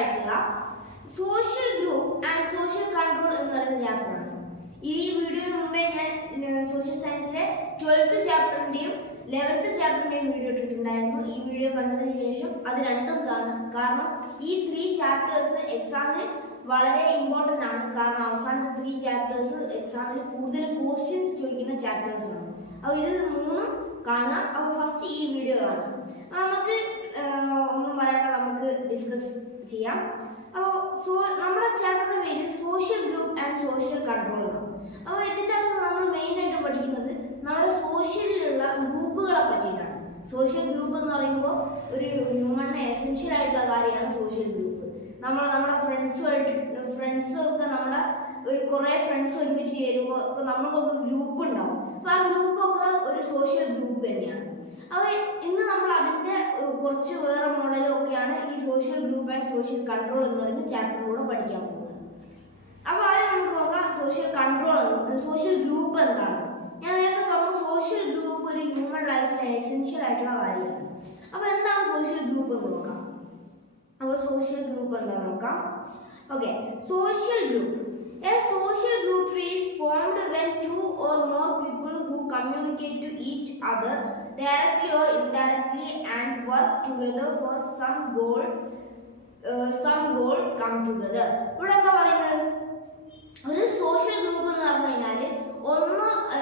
ആയിട്ടുള്ള social group and social control എന്ന് പറയുന്ന ചാപ്റ്ററാണ്. ഈ വീഡിയോന് മുമ്പേ ഞാൻ സോഷ്യൽ സയൻസിലെ 12th ചാപ്റ്ററിന്റെയും 11th ചാപ്റ്ററിന്റെയും വീഡിയോ ഇട്ടിട്ടുണ്ടായിരുന്നു. ഈ വീഡിയോ കണ്ടതിന് ശേഷം അത് രണ്ടും കാണാം. കാരണം ഈ 3 ചാപ്റ്റേഴ്സ് എക്സാമിന് വളരെ ഇമ്പോർട്ടൻ്റ് ആണ്. കാരണം അവസാനത്തെ 3 ചാപ്റ്റേഴ്സ് എക്സാമിന് കൂടുതൽ ക്വസ്റ്റ്യൻസ് ചോദിക്കുന്ന ചാപ്റ്റേഴ്സ് ആണ്. അപ്പോൾ ഇത് 3ഉം കാണുക. അപ്പോൾ ഫസ്റ്റ് ഈ വീഡിയോ കാണാം. നമുക്ക് ഒന്നും പറയണ്ട, നമുക്ക് ഡിസ്കസ് ചെയ്യാം. അപ്പോൾ നമ്മുടെ ചാപ്റ്ററിന്റെ പേര് social group and social control ആണ്. അപ്പോൾ ഇതിൻ്റെ അകത്ത് നമ്മൾ മെയിനായിട്ട് പഠിക്കുന്നത് നമ്മുടെ സോഷ്യലിലുള്ള ഗ്രൂപ്പുകളെ പറ്റിയിട്ടാണ്. സോഷ്യൽ ഗ്രൂപ്പ് എന്ന് പറയുമ്പോൾ ഒരു ഹ്യൂമണിന് എസെൻഷ്യൽ ആയിട്ടുള്ള കാര്യമാണ് സോഷ്യൽ ഗ്രൂപ്പ്. നമ്മുടെ ഫ്രണ്ട്സൊക്കെ നമ്മുടെ കുറേ ഫ്രണ്ട്സ് ഒരുമിച്ച് ചേരുമ്പോൾ ഇപ്പോൾ നമ്മൾക്കൊക്കെ ഗ്രൂപ്പ് ഉണ്ടാവും. അപ്പോൾ ആ ഗ്രൂപ്പൊക്കെ ഒരു സോഷ്യൽ ഗ്രൂപ്പ് തന്നെയാണ്. അപ്പോൾ ഇന്ന് നമ്മൾ അതിൻ്റെ കുറച്ച് വേറെ മോഡലൊക്കെയാണ് ഈ social group and social control എന്ന് പറയുന്ന ചാപ്റ്ററിലൂടെ പഠിക്കാൻ പോകുന്നത്. അപ്പോൾ ആദ്യം നമുക്ക് നോക്കാം സോഷ്യൽ കൺട്രോൾ, സോഷ്യൽ ഗ്രൂപ്പ് എന്താണ്. ഞാൻ നേരത്തെ പറഞ്ഞു സോഷ്യൽ ഗ്രൂപ്പ് ഒരു ഹ്യൂമൻ ലൈഫിലെ എസെൻഷ്യൽ ആയിട്ടുള്ള കാര്യമാണ്. അപ്പോൾ എന്താണ് സോഷ്യൽ ഗ്രൂപ്പ് എന്ന് നോക്കാം. അപ്പോൾ സോഷ്യൽ ഗ്രൂപ്പ് എന്താണെന്ന് നോക്കാം. Okay, social group. A social group is formed when 2 or more people who communicate to each other directly or indirectly and work together for some goal come together. ഇവിടെ എന്താ പറയുന്നത്, ഒരു social group എന്ന് പറഞ്ഞു കഴിഞ്ഞാൽ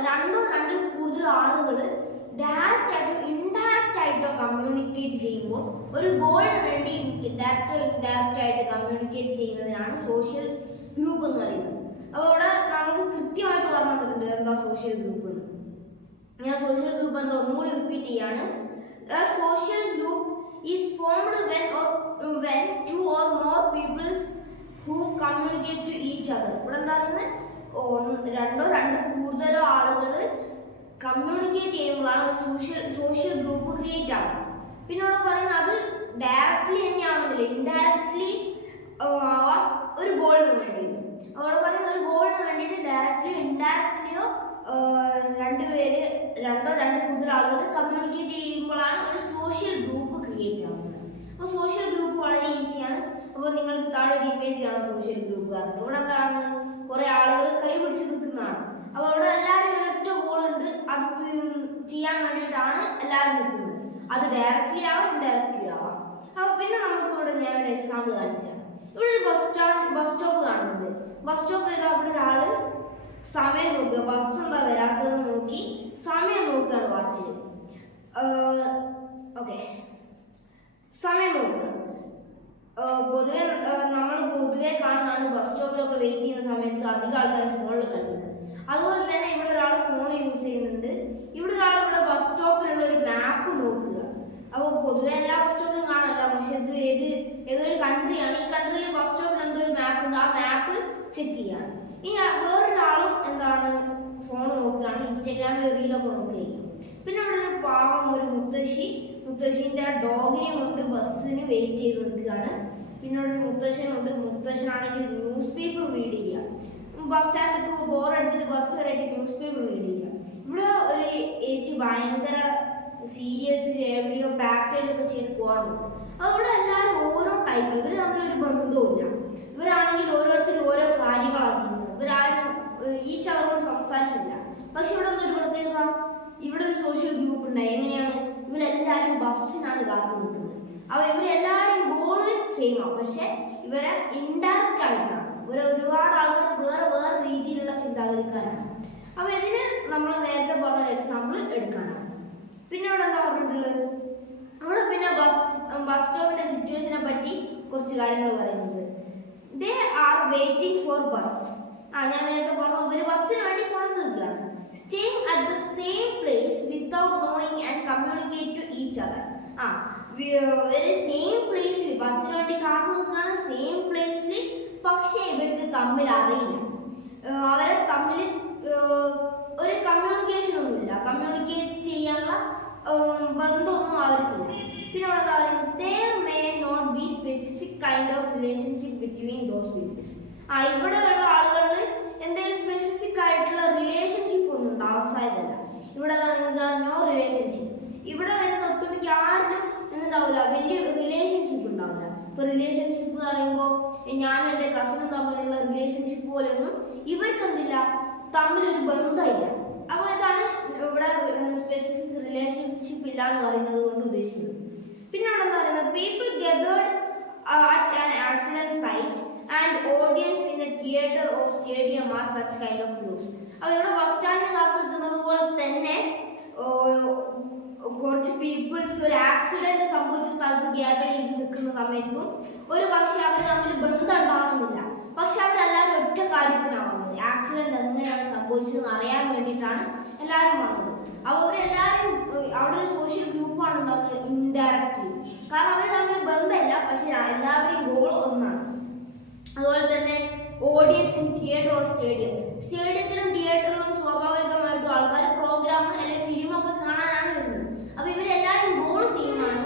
രണ്ടോ രണ്ടിൽ കൂടുതൽ ആളുകൾ ഡയറക്റ്റ് ആയിട്ടോ ഇൻഡയറക്റ്റ് ആയിട്ടോ കമ്മ്യൂണിക്കേറ്റ് ചെയ്യുമ്പോൾ ഒരു ഗോളിന് വേണ്ടി ഡയറക്റ്റോ ഇൻഡയറക്റ്റ് ആയിട്ട് കമ്മ്യൂണിക്കേറ്റ് ചെയ്യുന്നതിനാണ് സോഷ്യൽ ഗ്രൂപ്പ് എന്ന് പറയുന്നത്. അപ്പോൾ ഇവിടെ നമുക്ക് കൃത്യമായിട്ട് പറഞ്ഞു തന്നിട്ടുണ്ട് എന്താ സോഷ്യൽ ഗ്രൂപ്പ് എന്ന്. ഞാൻ സോഷ്യൽ ഗ്രൂപ്പ് എന്താ ഒന്നുകൂടി റിപ്പീറ്റ് ചെയ്യാണ്. Social group is formed when 2 or more people who communicate to each other. ഇവിടെ എന്താ പറയുന്നത്, രണ്ടിൽ കൂടുതലോ ആളുകൾ കമ്മ്യൂണിക്കേറ്റ് ചെയ്യുമ്പോഴാണ് സോഷ്യൽ ഗ്രൂപ്പ് ക്രിയേറ്റ് ആകുന്നത്. പിന്നെ ഇവിടെ പറയുന്നത് അത് ഡയറക്റ്റ്ലി തന്നെയാണെന്നില്ല, ഇൻഡയറക്റ്റ്ലി ഒരു ഗോളിന് വേണ്ടിയിട്ട്. അവിടെ പറയുന്ന ഒരു ഗോളിന് വേണ്ടിയിട്ട് ഡയറക്റ്റ്ലിയോ ഇൻഡയറക്റ്റ്ലിയോ രണ്ടിൽ കൂടുതൽ ആളുകൾ കമ്മ്യൂണിക്കേറ്റ് ചെയ്യുമ്പോഴാണ് ഒരു സോഷ്യൽ ഗ്രൂപ്പ് ക്രിയേറ്റ് ആവുന്നത്. അപ്പോൾ സോഷ്യൽ ഗ്രൂപ്പ് വളരെ ഈസിയാണ്. അപ്പോൾ നിങ്ങൾക്ക് താഴെ ഒരു ഇമേജ് കാണാം സോഷ്യൽ ഗ്രൂപ്പ് കാരണം. ഇവിടെ കാണുന്നത് കുറേ ആളുകൾ കൈ പിടിച്ച് നിൽക്കുന്നതാണ്. അപ്പോൾ അവിടെ എല്ലാവരും ഒരൊറ്റ ഗോളുണ്ട്, അത് ചെയ്യാൻ വേണ്ടിയിട്ടാണ് എല്ലാവരും നിൽക്കുന്നത്. അത് ഡയറക്റ്റ്ലി ആവാം ഇൻഡയറക്റ്റ്ലി ആവാം. അപ്പോൾ പിന്നെ നമുക്ക് ഇവിടെ ഞാനൊരു എക്സാമ്പിൾ കാണിച്ചു തരാം. ഇവിടെ ഒരു ബസ് സ്റ്റോപ്പ് കാണുന്നുണ്ട്. ബസ് സ്റ്റോപ്പിൽ ഇതാ ഇവിടെ ഒരാൾ സമയം നോക്കുക, ബസ് എന്താ വരാത്തതെന്ന് നോക്കി സമയം നോക്കുകയാണ് വാച്ചിൽ. ഓക്കെ, സമയം നോക്കുക. നമ്മൾ പൊതുവെ കാണുന്നതാണ് ബസ് സ്റ്റോപ്പിലൊക്കെ വെയിറ്റ് ചെയ്യുന്ന സമയത്ത് അധികം ആൾക്കാർ ഫോണിൽ കളിക്കുന്നത്. അതുപോലെ തന്നെ ഇവിടെ ഒരാൾ ഫോൺ യൂസ് ചെയ്യുന്നുണ്ട്. ഇവിടെ ഒരാൾ ഇവിടെ ബസ് സ്റ്റോപ്പിലുള്ള ഒരു മാപ്പ് നോക്കുക. അപ്പോൾ പൊതുവെ എല്ലാ ബസ് സ്റ്റോപ്പിലും കാണാനല്ല, പക്ഷെ ഇത് ഏതൊരു കൺട്രിയാണ്, ഈ കൺട്രിയിലെ ബസ് സ്റ്റോപ്പിൽ എന്തോ ഒരു മാപ്പ് ഉണ്ട്, ആ മാപ്പ് ചെക്ക് ചെയ്യാണ്. ഇനി വേറൊരാളും എന്താണ് ഫോൺ നോക്കുകയാണ്, ഇൻസ്റ്റാഗ്രാമിൽ റീലൊക്കെ നോക്കുകയായിരിക്കും. പിന്നെ ഇവിടെ ഒരു പാവം ഒരു മുത്തശ്ശീൻ്റെ ഡോഗിനെ കൊണ്ട് ബസ്സിന് വെയിറ്റ് ചെയ്ത് നിൽക്കുകയാണ്. പിന്നെ ഇവിടെ ഒരു മുത്തശ്ശനുണ്ട്. മുത്തശ്ശനാണെങ്കിൽ ന്യൂസ് പേപ്പർ റീഡ് ചെയ്യുക. ബസ് സ്റ്റാൻഡിൽ ബോർ അടിച്ചിട്ട് ബസ് കയറിയിട്ട് ന്യൂസ് പേപ്പർ റീഡ് ചെയ്യുക. ഇവിടെ ഒരു ഏച്ചി ഭയങ്കര സീരിയസ് എവിടെയോ പാക്കേജ് ഒക്കെ ചെയ്ത് പോകാൻ നോക്കും. അവിടെ എല്ലാവരും ഓരോ ടൈപ്പ്, ഇവർ തമ്മിലൊരു ബന്ധവുമില്ല. ഇവരാണെങ്കിൽ ഓരോരുത്തരും ഓരോ കാര്യങ്ങളാണ് ചെയ്യുന്നത്. ഇവരാരും ഈച്ച് അവരോട് സംസാരിക്കില്ല. പക്ഷെ ഇവിടെ ഒരു പ്രത്യേകത, ഇവിടെ ഒരു സോഷ്യൽ ഗ്രൂപ്പ് ഉണ്ടായി. എങ്ങനെയാണ്, ഇവരെല്ലാവരും ബസ്സിനാണ് കാത്തു നിൽക്കുന്നത്. അപ്പോൾ ഇവരെല്ലാവരും ഗോള് സെയിമാണ്, പക്ഷെ ഇവരെ ഇൻഡയറക്റ്റ് ആയിട്ടാണ്. ഒരുപാട് ആൾക്കാർ വേറെ രീതിയിലുള്ള ചിന്താഗതിക്കാരാണ്. അപ്പോൾ ഇതിന് നമ്മൾ നേരത്തെ പറഞ്ഞ എക്സാമ്പിൾ എടുക്കാനാണ്. പിന്നെ ഇവിടെ എന്താ പറഞ്ഞിട്ടുള്ളത്, അവിടെ പിന്നെ ബസ് സ്റ്റോപ്പിന്റെ സിറ്റുവേഷനെ പറ്റി കുറച്ച് കാര്യങ്ങൾ പറയുന്നത്. They are waiting for bus. ഞാൻ നേരത്തെ പറഞ്ഞു ഇവർ ബസ്സിന് വേണ്ടി കാത്തു നിൽക്കുകയാണ്. Staying at the same place without knowing and communicate to each other. ഇവര് സെയിം പ്ലേസിൽ ബസ്സിന് വേണ്ടി കാത്തു നിൽക്കുകയാണ്, സെയിം പ്ലേസിൽ. പക്ഷേ ഇവർക്ക് തമ്മിൽ അറിയില്ല, അവരെ തമ്മിൽ ഒരു കമ്മ്യൂണിക്കേഷൻ ഒന്നുമില്ല, കമ്മ്യൂണിക്കേറ്റ് ചെയ്യാനുള്ള ബന്ധമൊന്നും അവർക്കില്ല. പിന്നെ അവിടെ എന്താ പറയുന്നത്, there may not be specific kind of relationship between those people. ഇവിടെയുള്ള ആളുകളിൽ എന്തെങ്കിലും സ്പെസിഫിക് ആയിട്ടുള്ള റിലേഷൻഷിപ്പ് ഒന്നും ഉണ്ടാവാൻ സാധ്യതയില്ല. ഇവിടെ നോ റിലേഷൻഷിപ്പ്. ഇവിടെ വരുന്ന ഒട്ടുമിക്ക ആരിലും എന്തുണ്ടാവില്ല, വലിയ റിലേഷൻഷിപ്പ് ഉണ്ടാവില്ല. ഇപ്പോൾ റിലേഷൻഷിപ്പ് എന്ന് പറയുമ്പോൾ പറയുമ്പോൾ ഞാനും എൻ്റെ കസിനും തമ്മിലുള്ള റിലേഷൻഷിപ്പ് പോലെയൊന്നും ഇവർക്ക് എന്തില്ല, തമ്മിലൊരു ബന്ധമില്ല. അപ്പോൾ ഇതാണ് ഇവിടെ സ്പെസിഫിക് റിലേഷൻഷിപ്പ് ഇല്ല എന്ന് പറയുന്നത് കൊണ്ട് ഉദ്ദേശിക്കുന്നത്. പിന്നെ അവിടെ എന്താ പറയുന്നത്, people ഗെതേർഡ് at an accident site and audience in a theater or stadium are such kind of groups. അപ്പോൾ ഇവിടെ ബസ് സ്റ്റാൻഡിൽ കാത്തു നിൽക്കുന്നത് പോലെ തന്നെ കുറച്ച് പീപ്പിൾസ് ഒരു ആക്സിഡന്റ് സംഭവിച്ച സ്ഥലത്ത് ഗ്യാദർ ചെയ്ത് നിൽക്കുന്ന സമയത്തും ഒരു പക്ഷെ അവർ തമ്മിൽ ബന്ധം ഉണ്ടാവണമെന്നില്ല. പക്ഷെ അവരെല്ലാവരും ഒറ്റ കാര്യത്തിനാണ് വന്നത്. ആക്സിഡന്റ് എങ്ങനെയാണ് സംഭവിച്ചതെന്ന് അറിയാൻ വേണ്ടിയിട്ടാണ് എല്ലാവരും വന്നത്. അപ്പോൾ അവരെല്ലാവരും അവിടെ ഒരു സോഷ്യൽ ഗ്രൂപ്പാണ് ഉണ്ടാക്കുന്നത് ഇൻഡയറക്റ്റ്ലി. കാരണം അവർ തമ്മിൽ ബന്ധമില്ല, പക്ഷെ എല്ലാവരുടെയും ഗോൾ ഒന്നാണ്. അതുപോലെ തന്നെ audience in theatre or stadium. സ്റ്റേഡിയത്തിലും തിയേറ്ററിലും സ്വാഭാവികമായിട്ടും ആൾക്കാർ പ്രോഗ്രാം അല്ലെങ്കിൽ ഫിലിമൊക്കെ കാണാനാണ് വരുന്നത്. അപ്പോൾ ഇവരെല്ലാവരും ഗോൾ ചെയ്യുന്നതാണ്.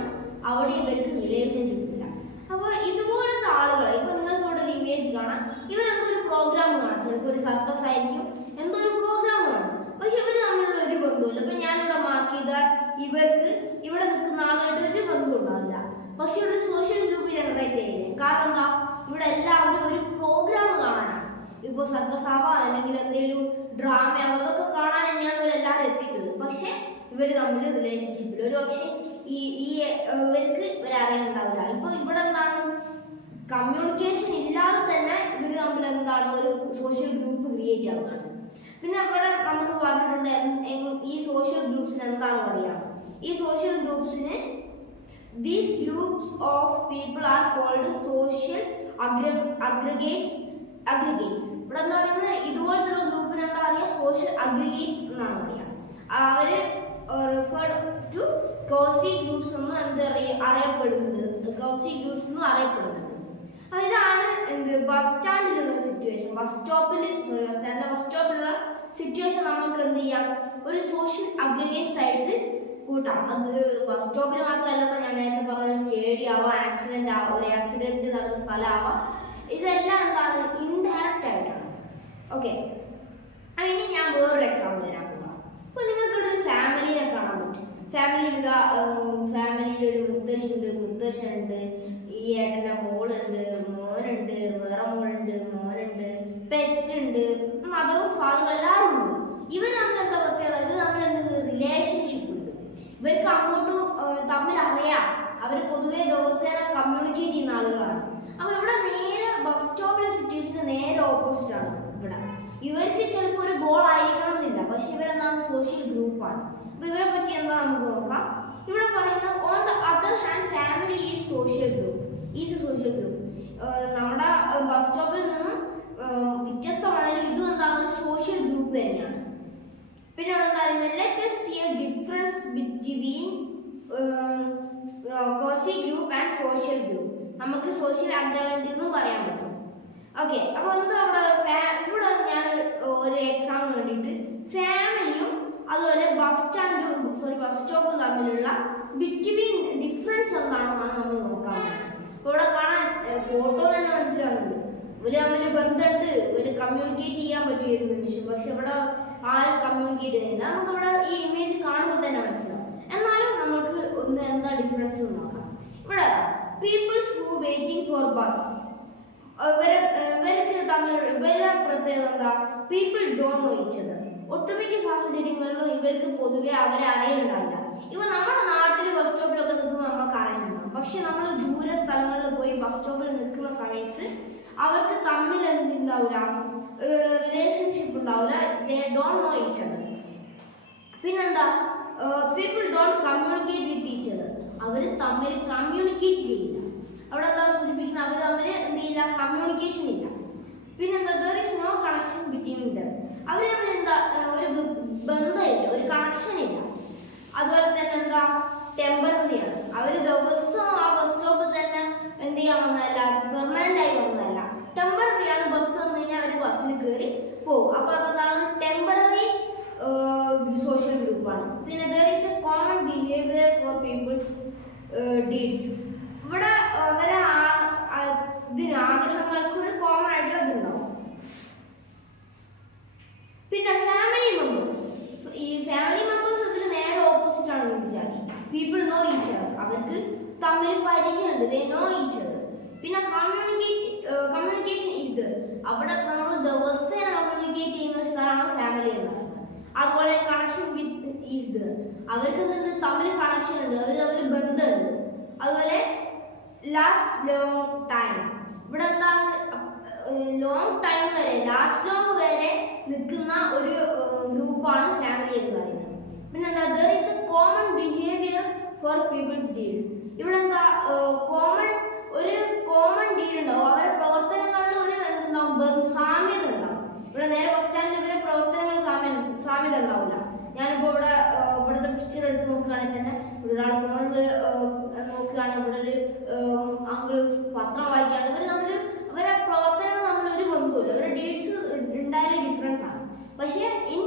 അവിടെ ഇവർക്ക് റിലേഷൻഷിപ്പ് ഇല്ല. അപ്പോൾ ഇതുപോലത്തെ ആളുകൾ, ഇപ്പം നിങ്ങൾക്ക് ഇവിടെ ഒരു ഇമേജ് കാണാം, ഇവരെന്തോ ഒരു പ്രോഗ്രാം കാണാം, ചിലപ്പോൾ ഒരു സർക്കസ് ആയിരിക്കും, എന്തോ ഒരു പ്രോഗ്രാം കാണാം, പക്ഷെ ഇവർ തമ്മിലുള്ള ഒരു ബന്ധമില്ല. ഇപ്പം ഞാനിവിടെ മാർക്ക് ചെയ്താൽ ഇവർക്ക് ഇവിടെ നിൽക്കുന്ന ആളുമായിട്ട് ഒരു ബന്ധം ഉണ്ടാവില്ല. പക്ഷെ ഇവിടെ ഒരു സോഷ്യൽ ഗ്രൂപ്പ് ജനറേറ്റ് ചെയ്യില്ലേ. കാരണം എന്താ, ഇവിടെ എല്ലാവരും ഒരു പ്രോഗ്രാം കാണാനാണ്. ഇപ്പോൾ സർക്കസ് ആവാം അല്ലെങ്കിൽ എന്തെങ്കിലും ഡ്രാമ ആവാം, അതൊക്കെ കാണാൻ തന്നെയാണ് ഇവരെല്ലാവരും എത്തിയിട്ടുള്ളത്. പക്ഷെ ഇവർ തമ്മിൽ റിലേഷൻഷിപ്പിൽ ഒരു പക്ഷേ ഇവർക്ക് ഇവരറിയുന്നുണ്ടാവില്ല. ഇപ്പൊ ഇവിടെ എന്താണ്, കമ്മ്യൂണിക്കേഷൻ ഇല്ലാതെ തന്നെ ഇവർ തമ്മിൽ എന്താണ് ഒരു സോഷ്യൽ ഗ്രൂപ്പ് ക്രിയേറ്റ് ആവുകയാണ്. പിന്നെ അവിടെ നമുക്ക് പറഞ്ഞിട്ടുണ്ട് ഈ സോഷ്യൽ ഗ്രൂപ്പ്സിന് എന്താണ് പറയുക. ഈ സോഷ്യൽ ഗ്രൂപ്പ്സിന് these groups of people are called social aggregates. ഇവിടെ എന്താ പറയുന്നത്, ഇതുപോലത്തുള്ള ഗ്രൂപ്പിന് എന്താ പറയുക, സോഷ്യൽ അഗ്രിഗേറ്റ്സ് എന്നാണ് പറയുക. അവര് referred to cozy groups എന്നും അറിയപ്പെടുന്നുണ്ട്. കോസി ഗ്രൂപ്പ്സ് എന്നും അറിയപ്പെടുന്നുണ്ട്. അപ്പോൾ ഇതാണ് ബസ് സ്റ്റാൻഡിലുള്ള സിറ്റുവേഷൻ. ബസ് സ്റ്റോപ്പിലുള്ള സിറ്റുവേഷൻ നമുക്ക് എന്ത് ചെയ്യാം, ഒരു സോഷ്യൽ അഗ്രിഗേറ്റ്സ് ആയിട്ട് കൂട്ടാം. അത് ബസ് സ്റ്റോപ്പിൽ മാത്രമല്ല, ഞാൻ നേരത്തെ പറഞ്ഞ സ്റ്റേഡിയം ആവാം, ഒരു ആക്സിഡന്റ് നടന്ന സ്ഥലമാവാം, ഇതെല്ലാം എന്താണ് ഇൻഡയറക്റ്റ് ആയിട്ടാണ്. ഓക്കെ, അപ്പം ഇനി ഞാൻ വേറൊരു എക്സാമ്പിൾ തരാൻ പോകാം. അപ്പോൾ നിങ്ങൾക്കിവിടെ ഒരു ഫാമിലിനെ കാണാൻ പറ്റും. ഫാമിലിയിൽ ഒരു മുത്തശ്ശനുണ്ട്, ഈ ഏട്ടൻ്റെ മോളുണ്ട്, മോനുണ്ട്, വേറെ മോളുണ്ട്, മോനുണ്ട്, പെറ്റുണ്ട്, മദറും ഫാദറും എല്ലാവരും ഉണ്ട്. ഇവർ തമ്മിൽ എന്താ പ്രത്യേകത, ഇവർ തമ്മിൽ എന്തെങ്കിലും റിലേഷൻഷിപ്പ് ഉണ്ട്. ഇവർക്ക് അങ്ങോട്ടും തമ്മിൽ അറിയാം. അവർ പൊതുവെ ദിവസേന കമ്മ്യൂണിക്കേറ്റ് ചെയ്യുന്ന ആളുകളാണ്. അപ്പോൾ ഇവിടെ നേരെ ബസ് സ്റ്റോപ്പിലെ സിറ്റുവേഷന് നേരെ ഓപ്പോസിറ്റ് ആണ്. ഇവർക്ക് ചിലപ്പോൾ ഒരു ഗോൾ ആയിരിക്കണം എന്നില്ല, പക്ഷെ ഇവരെന്താണ് സോഷ്യൽ ഗ്രൂപ്പാണ്. അപ്പോൾ ഇവരെ പറ്റി എന്താ നമുക്ക് നോക്കാം. ഇവിടെ പറയുന്നത് on the other hand family is social group. നമ്മുടെ ബസ് സ്റ്റോപ്പിൽ നിന്നും വ്യത്യസ്തമാണെങ്കിലും ഇതും എന്താണ് ഒരു സോഷ്യൽ ഗ്രൂപ്പ് തന്നെയാണ്. പിന്നെ അവിടെ എന്താ പറയുന്നത്, let us see a difference between cozy group and social group. നമുക്ക് സോഷ്യൽ അഗ്രിമെന്റ് എന്നും പറയാൻ പറ്റും. ഓക്കെ, അപ്പോൾ എന്താ ഇവിടെ ഞാൻ ഒരു എക്സാമ്പിൾ വേണ്ടിയിട്ട് ഫാമിലിയും അതുപോലെ ബസ് സ്റ്റോപ്പും തമ്മിലുള്ള ഡിഫറൻസ് എന്താണെന്നാണ് നമ്മൾ നോക്കാൻ പറ്റുന്നത്. അപ്പോൾ ഇവിടെ കാണാൻ ഫോട്ടോ തന്നെ മനസ്സിലാകുന്നുണ്ട്, ഇവര് തമ്മിൽ ബന്ധമുണ്ട്, ഇവര് കമ്മ്യൂണിക്കേറ്റ് ചെയ്യാൻ പറ്റിയൊരു നിമിഷം. പക്ഷെ ഇവിടെ ആരും കമ്മ്യൂണിക്കേറ്റ് ചെയ്യുന്നില്ല. നമുക്കിവിടെ ഈ ഇമേജ് കാണുമ്പോൾ തന്നെ മനസ്സിലാവും. എന്നാലും നമുക്ക് എന്താ ഡിഫറൻസ് നോക്കാം. ഇവിടെ peoples who waiting for bus, ഇവർക്ക് തമ്മിലുള്ള ഇവരെ പ്രത്യേകത എന്താ, people don't know each other. ഒട്ടുമിക്ക സാഹചര്യങ്ങളിലും ഇവർക്ക് പൊതുവെ അവരെ അറിയുന്നുണ്ടാവില്ല. ഇവ നമ്മുടെ നാട്ടിൽ ബസ് സ്റ്റോപ്പിലൊക്കെ നിൽക്കുമ്പോൾ നമുക്ക് അറിയുന്നുണ്ടാവും. പക്ഷെ നമ്മൾ ദൂര സ്ഥലങ്ങളിൽ പോയി ബസ് സ്റ്റോപ്പിൽ നിൽക്കുന്ന സമയത്ത് അവർക്ക് തമ്മിൽ എന്തുണ്ടാവില്ല, റിലേഷൻഷിപ്പ് ഉണ്ടാവില്ല. They don't know each other. പിന്നെന്താ, people don't communicate with each other. അവർ തമ്മിൽ കമ്മ്യൂണിക്കേറ്റ് ചെയ്യില്ല. അവിടെ എന്താ സൂചിപ്പിക്കുന്നത്, അവർ തമ്മിൽ എന്ത് ചെയ്യില്ല, കമ്മ്യൂണിക്കേഷൻ ഇല്ല. പിന്നെന്താ, there is no connection between them. അവർ തമ്മിൽ എന്താ ഒരു ബന്ധമില്ല, ഒരു കണക്ഷൻ ഇല്ല. അതുപോലെ തന്നെ എന്താ, ടെമ്പററിയാണ്. അവർ ദിവസം ആ ബസ് സ്റ്റോപ്പിൽ തന്നെ എന്ത് ചെയ്യാൻ വന്നതല്ല, പെർമനന്റ് ആയി വന്നതല്ല, ടെമ്പററിയാണ്. ബസ് വന്നു കഴിഞ്ഞാൽ അവർ ബസ്സിൽ കയറി പോകും. അപ്പോൾ അതെന്താണ്, ടെമ്പററി സോഷ്യൽ ഗ്രൂപ്പാണ്. പിന്നെ there is a common behaviour for peoples deeds. ഇവിടെ അവരെ ആഗ്രഹങ്ങൾക്ക് ഒരു കോമൺ ആയിട്ടുള്ള ഇതുണ്ടാവും. പിന്നെ ഫാമിലി മെമ്പേഴ്സ്, ഈ ഫാമിലി മെമ്പേഴ്സ് ഇതിൽ നേരെ ഓപ്പോസിറ്റ് ആണ് ചോദിച്ചാൽ പീപ്പിൾ നോ ഈച്ച് അതർ. അവർക്ക് തമ്മിൽ പരിചയമുണ്ട്, ദേ നോ ഈച്ച് അതർ. പിന്നെ കമ്മ്യൂണിക്കേറ്റ് അവിടെ നമ്മൾ ദിവസേന കമ്മ്യൂണിക്കേറ്റ് ചെയ്യുന്ന ഒരു സ്ഥലമാണ് ഫാമിലി എന്ന് പറയുന്നത്. അതുപോലെ കണക്ഷൻ വിത്ത് ഈസ് ദർ, അവർക്ക് എന്തുണ്ട്, തമ്മിൽ കണക്ഷൻ ഉണ്ട്, അവർ തമ്മിൽ ബന്ധമുണ്ട്. അതുപോലെ ലാസ്റ്റ് ലോങ് ടൈം, ഇവിടെ എന്താണ് ലോങ് ടൈം വരെ, ലാസ്റ്റ് ലോങ് വരെ നിൽക്കുന്ന ഒരു ഗ്രൂപ്പാണ് ഫാമിലി എന്ന് പറയുന്നത്. പിന്നെന്താ, there is a common behaviour for peoples deed, ഇവിടെ എന്താ ഒരു കോമൺ ഡീഡ് ഉണ്ടാവും, അവരുടെ പ്രവർത്തനങ്ങളിൽ ഒരു എന്തുണ്ടാവും, സാമ്യത ഉണ്ടാവും. ഇവിടെ നേരെ ബസ് സ്റ്റാൻഡിൽ ഇവരെ പ്രവർത്തനങ്ങൾ സാമ്യത ഉണ്ടാവില്ല. ഞാനിപ്പോൾ ഇവിടുത്തെ പിക്ചർ എടുത്ത് നോക്കുകയാണെങ്കിൽ തന്നെ ഒരാൾ ഫോണിൽ നോക്കുകയാണെങ്കിൽ ഇവിടെ ഒരു അങ്കിള് പത്രം വായിക്കുകയാണ്. ഇവർ തമ്മിൽ അവരുടെ പ്രവർത്തനങ്ങൾ തമ്മിൽ ഒരു ബന്ധമില്ല, അവരുടെ ഡേറ്റ്സ് ഉണ്ടായാലും ഡിഫറൻസ് ആണ്. പക്ഷേ ഇൻ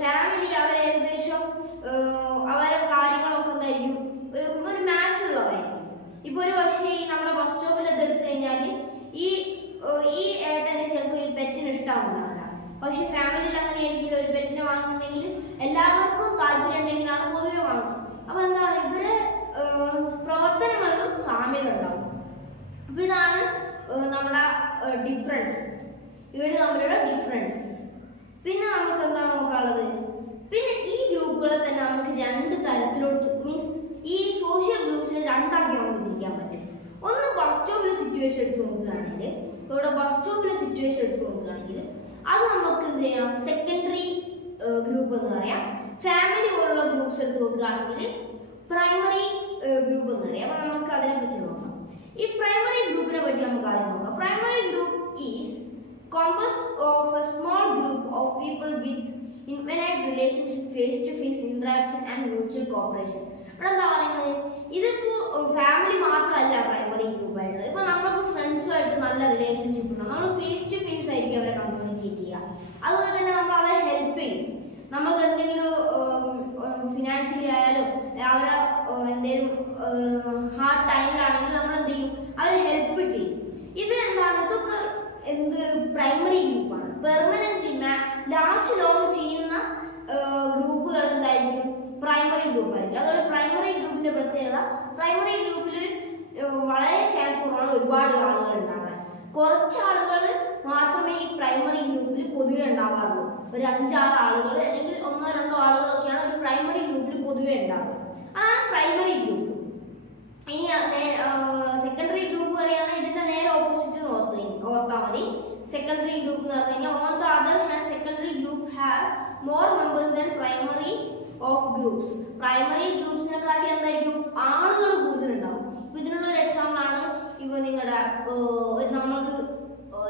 ഫാമിലി അവർ ഏകദേശം അവരുടെ കാര്യങ്ങളൊക്കെ എന്തായിരിക്കും, ഒരു മാച്ച് ഉള്ളതായിരിക്കും. ഇപ്പോൾ ഒരു പക്ഷേ ഈ നമ്മുടെ ബസ് സ്റ്റോപ്പിൽ എടുത്തു കഴിഞ്ഞാൽ ഈ ഏട്ടനെ ചിലപ്പോൾ ഈ പെറ്റിന് ഇഷ്ടമാവുന്നതാണ്. പക്ഷെ ഫാമിലിയിൽ അങ്ങനെ ആയിരിക്കില്ല, ഒരു പെറ്റിനെ വാങ്ങുന്നുണ്ടെങ്കിൽ എല്ലാവർക്കും താല്പര്യം ഉണ്ടെങ്കിലാണ് പൊതുവെ വാങ്ങുന്നത്. അപ്പോൾ എന്താണ്, ഇവരെ പ്രവർത്തനങ്ങളിലും സാമ്യത ഉണ്ടാവും. അപ്പോൾ ഇതാണ് നമ്മുടെ ഡിഫറൻസ്, ഇവർ തമ്മിലുള്ള ഡിഫറൻസ്. പിന്നെ നമുക്ക് എന്താണ് നോക്കാനുള്ളത്, പിന്നെ ഈ ഗ്രൂപ്പുകളെ തന്നെ നമുക്ക് രണ്ട് തരത്തിലോട്ട്, മീൻസ് ഈ സോഷ്യൽ ഗ്രൂപ്പ്സിനെ രണ്ടാക്കി നമുക്ക് തിരിക്കാൻ പറ്റും. ഒന്ന് ബസ് സ്റ്റോപ്പിലെ സിറ്റുവേഷൻ എടുത്ത് നോക്കുകയാണെങ്കിൽ, ഇവിടെ ബസ് സ്റ്റോപ്പിലെ സിറ്റുവേഷൻ എടുത്ത് നോക്കുകയാണെങ്കിൽ അത് നമുക്ക് എന്ത് ചെയ്യാം, സെക്കൻഡറി ഗ്രൂപ്പ് എന്ന് പറയാം. ഫാമിലി പോലുള്ള ഗ്രൂപ്പ്സ് എടുത്ത് നോക്കുകയാണെങ്കിൽ പ്രൈമറി ഗ്രൂപ്പ് എന്ന് പറയാം. അപ്പോൾ നമുക്ക് അതിനെ പറ്റി നോക്കാം. ഈ പ്രൈമറി ഗ്രൂപ്പിനെ പറ്റി നമുക്ക് ആദ്യം നോക്കാം. Primary group is composed of a small group of people with infinite relationship, face-to-face interaction and mutual cooperation. ഇവിടെ എന്താ പറയുന്നത്, ഇതിപ്പോൾ ഫാമിലി മാത്രമല്ല പ്രൈമറി ഗ്രൂപ്പ് ആയിട്ടുള്ളത്. ഇപ്പോൾ നമുക്ക് ഫ്രണ്ട്സുമായിട്ട് നല്ല റിലേഷൻഷിപ്പ് ഉണ്ടാവും, നമ്മൾ ഫേസ് ടു ഫേസ് ആയിരിക്കും അവരെ കമ്മ്യൂണിക്കേറ്റ് ചെയ്യുക. അതുപോലെ തന്നെ നമ്മൾ അവരെ ഹെൽപ്പ് ചെയ്യും. നമുക്ക് എന്തെങ്കിലും ഫിനാൻഷ്യലി ആയാലും അവരെ എന്തെങ്കിലും ഹാർഡ് ടൈമിലാണെങ്കിലും നമ്മൾ എന്ത് ചെയ്യും, അവരെ ഹെൽപ്പ് ചെയ്യും. ഇത് എന്താണ്, ഇതൊക്കെ പ്രൈമറി ഗ്രൂപ്പാണ്. പെർമനന്റ്ലി ലാസ്റ്റ് ലോങ് ചെയ്യുന്ന ഗ്രൂപ്പുകൾ എന്തായിരിക്കും, പ്രൈമറി ഗ്രൂപ്പായിരിക്കും. അതുപോലെ പ്രൈമറി ഗ്രൂപ്പിന്റെ പ്രത്യേകത, പ്രൈമറി ഗ്രൂപ്പിൽ വളരെ ചാൻസ് കുറവാണ് ഒരുപാട് ആളുകൾ ഉണ്ടാകാൻ. കുറച്ച് ആളുകൾ മാത്രമേ ഈ പ്രൈമറി ഗ്രൂപ്പിൽ പൊതുവെ ഉണ്ടാവാറുള്ളൂ. ഒരു 5-6 ആളുകൾ അല്ലെങ്കിൽ 1-2 ആളുകളൊക്കെയാണ് ഒരു പ്രൈമറി ഗ്രൂപ്പിൽ പൊതുവെ ഉണ്ടാവുക. അതാണ് പ്രൈമറി ഗ്രൂപ്പ്. ഇനി സെക്കൻഡറി ഗ്രൂപ്പ് പറയുകയാണെങ്കിൽ ഇതിന്റെ നേരെ ഓപ്പോസിറ്റ് ഓർത്താൽ മതി. സെക്കൻഡറി ഗ്രൂപ്പ് എന്ന് പറഞ്ഞു കഴിഞ്ഞാൽ, on the other hand secondary group have more members than primary of groups. Primary ഗ്രൂപ്പ്സിനെക്കാട്ടി എന്തായിരിക്കും, ആളുകൾ കൂടുതലുണ്ടാവും. ഇപ്പൊ ഇതിനുള്ള ഒരു എക്സാമ്പിൾ ആണ്, ഇപ്പൊ നിങ്ങളുടെ നമ്മൾക്ക്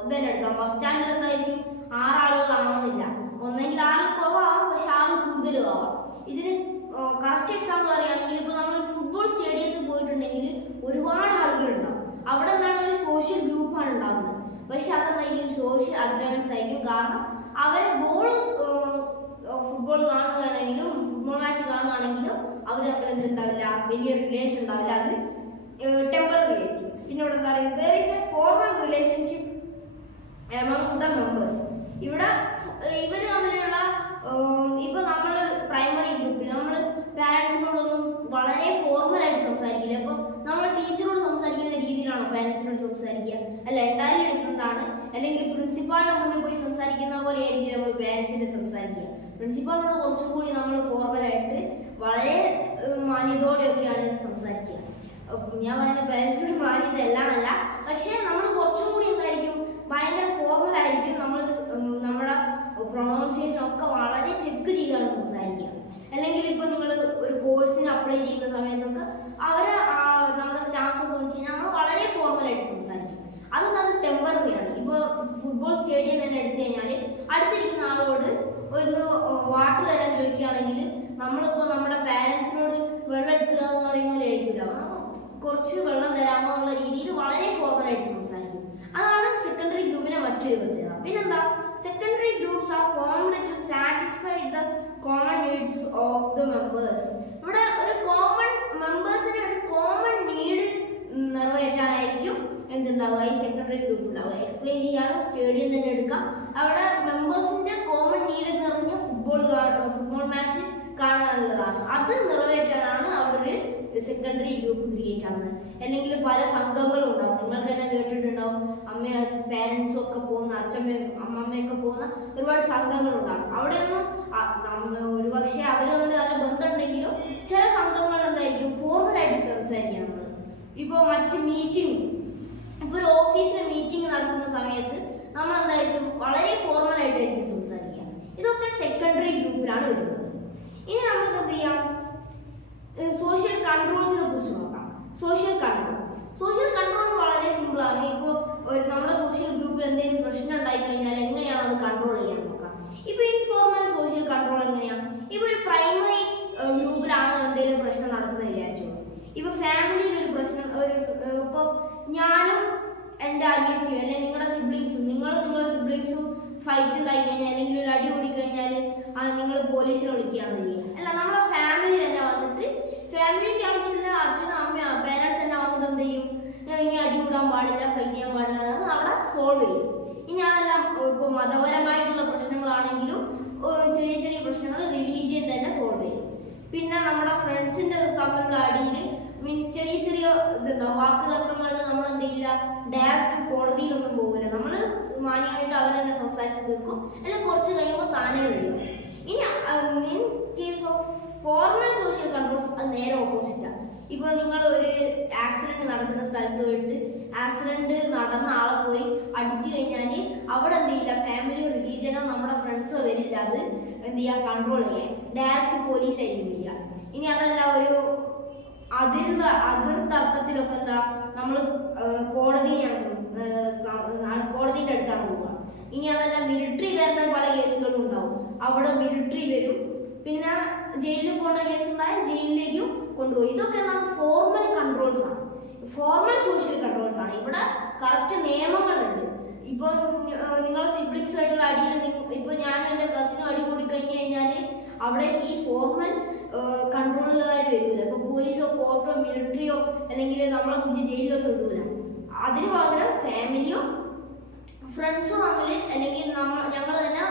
ഇതന്നെ എടുക്കാം. ബസ് സ്റ്റാൻഡിൽ എന്തായിരിക്കും 6 ആളുകളാണെന്നില്ല, ഒന്നെങ്കിൽ ആളുകൾ കുറവാകും, പക്ഷെ ആളുകൾ കൂടുതലും ആവാം. ഇതിന് കറക്റ്റ് എക്സാമ്പിൾ പറയുകയാണെങ്കിൽ, ഇപ്പോൾ നമ്മൾ ഫുട്ബോൾ സ്റ്റേഡിയത്തിൽ പോയിട്ടുണ്ടെങ്കിൽ ഒരുപാട് ആളുകൾ ഉണ്ടാവും. അവിടെ എന്താണ്, ഒരു സോഷ്യൽ ഗ്രൂപ്പാണ് ഉണ്ടാകുന്നത്. പക്ഷെ അതെന്തായിരിക്കും, സോഷ്യൽ അഗ്രമെന്റ്സ് ആയിരിക്കും. കാരണം അവരെ ഫുട്ബോൾ കാണുകയാണെങ്കിലും ഫുട്ബോൾ മാച്ച് കാണുകയാണെങ്കിലും അവർ തമ്മിൽ എന്തുണ്ടാവില്ല, വലിയ റിലേഷൻ ഉണ്ടാവില്ല, അത് ടെമ്പററി ആയിരിക്കും. പിന്നെ ഇവിടെ എന്താ പറയുക, there is a formal relationship among the members. ഇവിടെ ഇവർ തമ്മിലുള്ള ഇപ്പൊ നമ്മൾ പ്രൈമറി ഗ്രൂപ്പിൽ നമ്മൾ പാരന്റ്സിനോടൊന്നും വളരെ ഫോർമലായിട്ട് സംസാരിക്കില്ല. ഇപ്പൊ നമ്മൾ ടീച്ചറോട് സംസാരിക്കുന്ന രീതിയിലാണോ പാരന്റ്സിനോട് സംസാരിക്കുക? അല്ല, എൻറ്റയർലി ഡിഫറെന്റ് ആണ്. അല്ലെങ്കിൽ പ്രിൻസിപ്പാളിന്റെ മുന്നിൽ പോയി സംസാരിക്കുന്ന പോലെ ആയിരിക്കും നമ്മൾ പാരന്റ്സിനെ സംസാരിക്കുക. പ്രിൻസിപ്പാളിനോട് കുറച്ചും കൂടി നമ്മൾ ഫോർമലായിട്ട് വളരെ മാന്യതയോടെയൊക്കെയാണ് സംസാരിക്കുക. ഞാൻ പറയുന്ന പാരന്റ്സിനോട് മാന്യത എല്ലാമല്ല, പക്ഷേ നമ്മൾ കുറച്ചും കൂടി എന്തായിരിക്കും, ഭയങ്കര ഫോർമൽ ആയിരിക്കും. നമ്മൾ നമ്മുടെ പ്രൊണൗൺസിയേഷൻ ഒക്കെ വളരെ ചെക്ക് ചെയ്താണ് സംസാരിക്കുക. അല്ലെങ്കിൽ ഇപ്പോൾ നിങ്ങൾ ഒരു കോഴ്സിന് അപ്ലൈ ചെയ്യുന്ന സമയത്തൊക്കെ അവരെ നമ്മുടെ സ്റ്റാഫ്സ് ഒക്കെ വിളിച്ച് കഴിഞ്ഞാൽ നമ്മൾ വളരെ ഫോർമലായിട്ട് സംസാരിക്കും. അത് നമ്മൾ ടെമ്പററിയാണ്. ഇപ്പോൾ ഫുട്ബോൾ സ്റ്റേഡിയം തന്നെ എടുത്തു കഴിഞ്ഞാൽ അടുത്തിരിക്കുന്ന ആളോട് ഒന്ന് വാട്ടർ തരാൻ ചോദിക്കുകയാണെങ്കിൽ നമ്മളിപ്പോൾ നമ്മുടെ പാരൻസിനോട് വെള്ളം എടുക്കുക എന്ന് പറയുന്ന പോലെ ആയിരിക്കില്ല, കുറച്ച് വെള്ളം തരാമോ എന്നുള്ള രീതിയിൽ വളരെ ഫോർമലായിട്ട് സംസാരിക്കും. അതാണ് സെക്കൻഡറി ഗ്രൂപ്പിന്റെ മറ്റൊരു പ്രത്യേകത. പിന്നെന്താ, secondary groups are formed to satisfy the common needs of the members. ഇവിടെ ഒരു കോമൺ മെമ്പേഴ്സിന്റെ ഒരു കോമൺ നീഡ് നിറവേറ്റാനായിരിക്കും എന്തുണ്ടാവുക, ഈ സെക്കൻഡറി ഗ്രൂപ്പ് ഉണ്ടാവുക. എക്സ്പ്ലെയിൻ ചെയ്യാണ്, സ്റ്റേഡിയം തന്നെ എടുക്കാം. അവിടെ മെമ്പേഴ്സിന്റെ കോമൺ നീഡ് എന്ന് പറഞ്ഞാൽ ഫുട്ബോൾ മാച്ച് കാണാനുള്ളതാണ്. അത് നിറവേറ്റാനാണ് അവിടെ ഒരു സെക്കൻഡറി ഗ്രൂപ്പ് ക്രിയേറ്റ് ആവുന്നത്. അല്ലെങ്കിൽ പല സംഘങ്ങളും ഉണ്ടാവും. നിങ്ങൾ തന്നെ കേട്ടിട്ടുണ്ടാവും, അമ്മ പാരൻസും ഒക്കെ പോകുന്ന അച്ഛമ്മയും അമ്മമ്മയൊക്കെ പോകുന്ന ഒരുപാട് സംഘങ്ങളുണ്ടാകും. അവിടെയൊന്നും ഒരുപക്ഷെ അവർ തമ്മിൽ നല്ല ബന്ധമുണ്ടെങ്കിലും ചില സംഘങ്ങൾ എന്തായിരിക്കും ഫോർമലായിട്ട് സംസാരിക്കുക. നമ്മൾ ഇപ്പോൾ മറ്റ് മീറ്റിംഗ്, ഇപ്പോൾ ഒരു ഓഫീസിലെ മീറ്റിംഗ് നടക്കുന്ന സമയത്ത് നമ്മൾ എന്തായിരിക്കും വളരെ ഫോർമലായിട്ടായിരിക്കും സംസാരിക്കുക. ഇതൊക്കെ സെക്കൻഡറി ഗ്രൂപ്പിലാണ് വരുന്നത്. ഇനി നമുക്ക് എന്ത് ചെയ്യാം, സോഷ്യൽ കൺട്രോൾസിനെ കുറിച്ച് നോക്കാം. സോഷ്യൽ കൺട്രോൾ വളരെ സിമ്പിളാണ്. ഇപ്പോൾ നമ്മുടെ സോഷ്യൽ ഗ്രൂപ്പിൽ എന്തെങ്കിലും പ്രശ്നം ഉണ്ടായി കഴിഞ്ഞാൽ എങ്ങനെയാണ് അത് കൺട്രോൾ ചെയ്യാൻ നോക്കാം. ഇപ്പോൾ ഇൻഫോർമൽ സോഷ്യൽ കൺട്രോൾ എങ്ങനെയാണ്? ഇപ്പോൾ ഒരു പ്രൈമറി ഗ്രൂപ്പിലാണ് എന്തെങ്കിലും പ്രശ്നം നടക്കുന്നത് വിചാരിച്ചോളൂ. ഇപ്പോൾ ഫാമിലിയിൽ ഒരു പ്രശ്നം, ഇപ്പോൾ ഞാനും എൻ്റെ അനിയത്തിയും അല്ലെങ്കിൽ നിങ്ങളുടെ സിബ്ലിങ്സും ഫൈറ്റ് ഉണ്ടായി കഴിഞ്ഞാൽ അല്ലെങ്കിൽ ഒരു അടി ഓടിക്കഴിഞ്ഞാൽ അത് നിങ്ങൾ പോലീസിനെ വിളിക്കുകയാണ് ചെയ്യുക. അല്ല, നമ്മുടെ ഫാമിലി തന്നെ വന്നിട്ട്, ഫാമിലിക്ക് ആവശ്യമില്ല അച്ഛനും അമ്മയോ പേരൻസ് തന്നെ വന്നിട്ട് എന്ത് ചെയ്യും, ഇനി അടി കൂടാൻ പാടില്ല, ഫൈറ്റ് ചെയ്യാൻ പാടില്ല എന്ന് അവിടെ സോൾവ് ചെയ്യും. ഇനി അതെല്ലാം ഇപ്പോൾ മതപരമായിട്ടുള്ള പ്രശ്നങ്ങളാണെങ്കിലും ചെറിയ ചെറിയ പ്രശ്നങ്ങൾ റിലീജിയൻ തന്നെ സോൾവ് ചെയ്യും. പിന്നെ നമ്മുടെ ഫ്രണ്ട്സിൻ്റെ തമ്മിലുള്ള അടിയിൽ മീൻസ് ചെറിയ ചെറിയ ഇതുണ്ടാവും, വാക്ക് തർക്കങ്ങളിൽ നമ്മൾ എന്ത് ചെയ്യില്ല, ഡയറക്റ്റ് കോടതിയിലൊന്നും പോകില്ല. നമ്മൾ മാന്യമായിട്ട് അവർ തന്നെ സംസാരിച്ച് തീർക്കും, അല്ലെങ്കിൽ കുറച്ച് കഴിയുമ്പോൾ താനേ റെഡിയാവും. ഇനി in case of formal social controls അത് നേരെ ഓപ്പോസിറ്റാണ്. ഇപ്പോൾ നിങ്ങൾ ഒരു ആക്സിഡൻറ്റ് നടക്കുന്ന സ്ഥലത്ത് പോയിട്ട് ആക്സിഡൻറ്റ് നടന്ന ആളെ പോയി അടിച്ചു കഴിഞ്ഞാൽ അവിടെ എന്ത് ചെയ്യില്ല, ഫാമിലിയോ റിലീജിയനോ നമ്മുടെ ഫ്രണ്ട്സോ വരില്ല, അത് എന്ത് ചെയ്യുക, കൺട്രോൾ ചെയ്യാൻ ഡയറക്റ്റ് പോലീസായിരിക്കും വരിക. ഇനി അതല്ല, ഒരു അതിർ തർക്കത്തിലൊക്കെ എന്താ, നമ്മൾ കോടതിയുടെ അടുത്താണ് പോവുക. ഇനി അതല്ല, മിലിറ്ററി വരുന്ന പല കേസുകളും ഉണ്ടാവും, അവിടെ മിലിറ്ററി വരും. പിന്നെ ജയിലിൽ പോകുന്ന കേസ് ഉണ്ടായാൽ ജയിലിലേക്കും കൊണ്ടുപോയി. ഇതൊക്കെ എന്താണ്, ഫോർമൽ കൺട്രോൾസ് ആണ്, ഫോർമൽ സോഷ്യൽ കൺട്രോൾസ് ആണ്. ഇവിടെ കറക്റ്റ് നിയമങ്ങളുണ്ട്. ഇപ്പോൾ നിങ്ങളെ സിബ്ലിങ്സുമായിട്ടുള്ള അടിയിൽ ഇപ്പോൾ ഞാനും എൻ്റെ കസിനും അടി കൂടി കഴിഞ്ഞ് കഴിഞ്ഞാൽ അവിടെ ഈ ഫോർമൽ കൺട്രോളുകാർ വരില്ല. ഇപ്പോൾ പോലീസോ കോർട്ടോ മിലിറ്ററിയോ അല്ലെങ്കിൽ നമ്മളെ പിടിച്ച് ജയിലിലൊന്നും ഇടൂല. അതിന് പകരം ഫാമിലിയോ ഫ്രണ്ട്സോ തമ്മിൽ അല്ലെങ്കിൽ ഞങ്ങൾ തന്നെ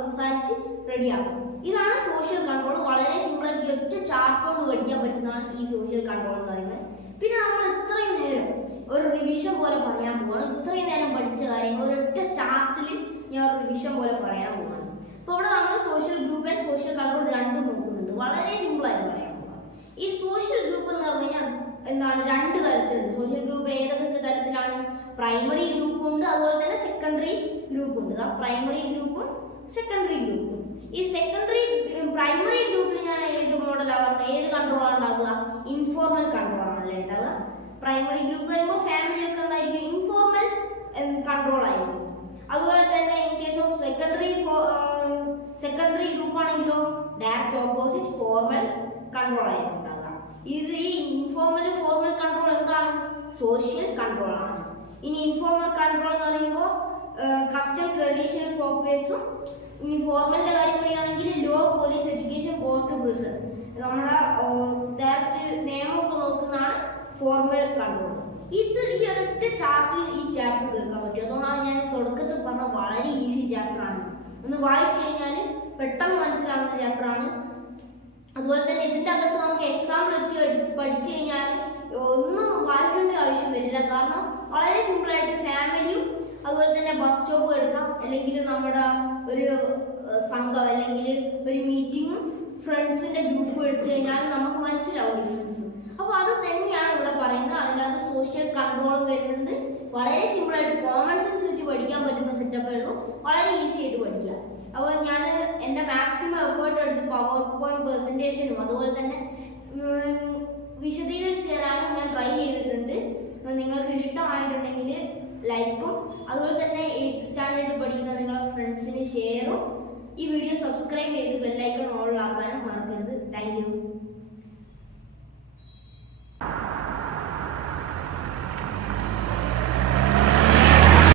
സംസാരിച്ച് റെഡിയാക്കും. ഇതാണ് സോഷ്യൽ കൺട്രോൾ. വളരെ സിമ്പിളായിട്ട് ഒറ്റ ചാർട്ടോട് പഠിക്കാൻ പറ്റുന്നതാണ് ഈ സോഷ്യൽ കൺട്രോൾ എന്ന് പറയുന്നത്. പിന്നെ നമ്മൾ ഇത്രയും നേരം ഒരു റിവിഷൻ പോലെ പറയാൻ പോവാണ്. ഇത്രയും നേരം പഠിച്ച കാര്യങ്ങൾ ഒരൊറ്റ ചാർട്ടിൽ ഞാൻ ഒരു റിവിഷൻ പോലെ പറയാൻ പോവാണ്. അപ്പോൾ ഇവിടെ നമ്മൾ social group and social control രണ്ടും നോക്കുന്നുണ്ട്. വളരെ സിമ്പിളായിട്ട് പറയാൻ പോവാം. ഈ സോഷ്യൽ ഗ്രൂപ്പ് എന്ന് പറഞ്ഞു കഴിഞ്ഞാൽ എന്താണ്, രണ്ട് തരത്തിലുണ്ട്. സോഷ്യൽ ഗ്രൂപ്പ് ഏതൊക്കെ തരത്തിലാണ്? പ്രൈമറി ഗ്രൂപ്പ് ഉണ്ട്, അതുപോലെ തന്നെ സെക്കൻഡറി ഗ്രൂപ്പ് ഉണ്ട്. പ്രൈമറി ഗ്രൂപ്പും സെക്കൻഡറി ഗ്രൂപ്പും. ഈ പ്രൈമറി ഗ്രൂപ്പിൽ ഞാൻ ഏത് മോഡലാണ് പറഞ്ഞത്, ഏത് കൺട്രോളാണ് ഉണ്ടാകുക? ഇൻഫോർമൽ കൺട്രോൾ ആണല്ലേ ഉണ്ടാകുക. പ്രൈമറി ഗ്രൂപ്പ് വരുമ്പോൾ ഫാമിലി ഒക്കെ എന്തായിരിക്കും, ഇൻഫോർമൽ കൺട്രോൾ ആയിരിക്കും. അതുപോലെ തന്നെ in case of secondary group ആണെങ്കിലോ ഡയറക്റ്റ് ഓപ്പോസിറ്റ്, ഫോർമൽ കൺട്രോൾ ആയിരിക്കും ഉണ്ടാകുക. ഇത് ഈ ഫോർമൽ കൺട്രോൾ എന്താണ്? സോഷ്യൽ കൺട്രോൾ ആണ്. ഇനി ഇൻഫോർമൽ കൺട്രോൾ എന്ന് പറയുമ്പോൾ കസ്റ്റം, ട്രഡീഷൻ, ഫോർവേഴ്സും. ഇനി ഫോർമലിന്റെ കാര്യം പറയുകയാണെങ്കിൽ law, police, education, court, prison. നമ്മുടെ ഡയറക്റ്റ് നിയമമൊക്കെ നോക്കുന്നതാണ് ഫോർമൽ കൺട്രോൾ. ഇത് ഈ ഒരൊറ്റ ചാപ്റ്റർ ഈ ചാപ്റ്റർ തീർക്കാൻ പറ്റും. അതുകൊണ്ടാണ് ഞാൻ തുടക്കത്തിൽ പറഞ്ഞ വളരെ ഈസി ചാപ്റ്ററാണ്. ഒന്ന് വായിച്ചു കഴിഞ്ഞാൽ പെട്ടെന്ന് മനസ്സിലാവുന്ന ചാപ്റ്ററാണ്. അതുപോലെ തന്നെ ഇതിൻ്റെ അകത്ത് നമുക്ക് എക്സാമ്പിൾ വെച്ച് പഠിച്ചു കഴിഞ്ഞാൽ ഒന്നും വായിക്കേണ്ട ആവശ്യം വരില്ല. കാരണം വളരെ സിമ്പിളായിട്ട് ഫാമിലിയും അതുപോലെ തന്നെ ബസ് സ്റ്റോപ്പ് എടുക്കാം, അല്ലെങ്കിൽ നമ്മുടെ ഒരു സംഘം അല്ലെങ്കിൽ ഒരു മീറ്റിങ്ങും ഫ്രണ്ട്സിൻ്റെ ഗ്രൂപ്പ് എടുത്തു കഴിഞ്ഞാൽ നമുക്ക് മനസ്സിലാവും ഡിഫറൻസ്. അപ്പോൾ അത് തന്നെയാണ് ഇവിടെ പറയുന്നത്. അതിനകത്ത് സോഷ്യൽ കൺട്രോൾ വരുന്നുണ്ട്. വളരെ സിമ്പിളായിട്ട് കോമൺ സെൻസ് വെച്ച് പഠിക്കാൻ പറ്റുന്ന സെറ്റപ്പേ ഉള്ളൂ. വളരെ ഈസി ആയിട്ട് പഠിക്കാം. അപ്പോൾ ഞാൻ എൻ്റെ മാക്സിമം എഫേർട്ട് എടുത്ത് പവർ പോയിന്റ് പ്രസൻറ്റേഷനും അതുപോലെ തന്നെ വിശദീകരിച്ച് തരാനും ഞാൻ ട്രൈ ചെയ്തിട്ടുണ്ട്. നിങ്ങൾക്ക് ഇഷ്ടമായിട്ടുണ്ടെങ്കിൽ ലൈക്കും അതുപോലെ തന്നെ 8th സ്റ്റാൻഡേർഡിൽ പഠിക്കുന്ന നിങ്ങളുടെ ഫ്രണ്ട്സിന് ഷെയറും ഈ വീഡിയോ സബ്സ്ക്രൈബ് ചെയ്ത് ബെല്ലൈക്കൺ ഓൺ ആക്കാനും മറക്കരുത്. Thank you.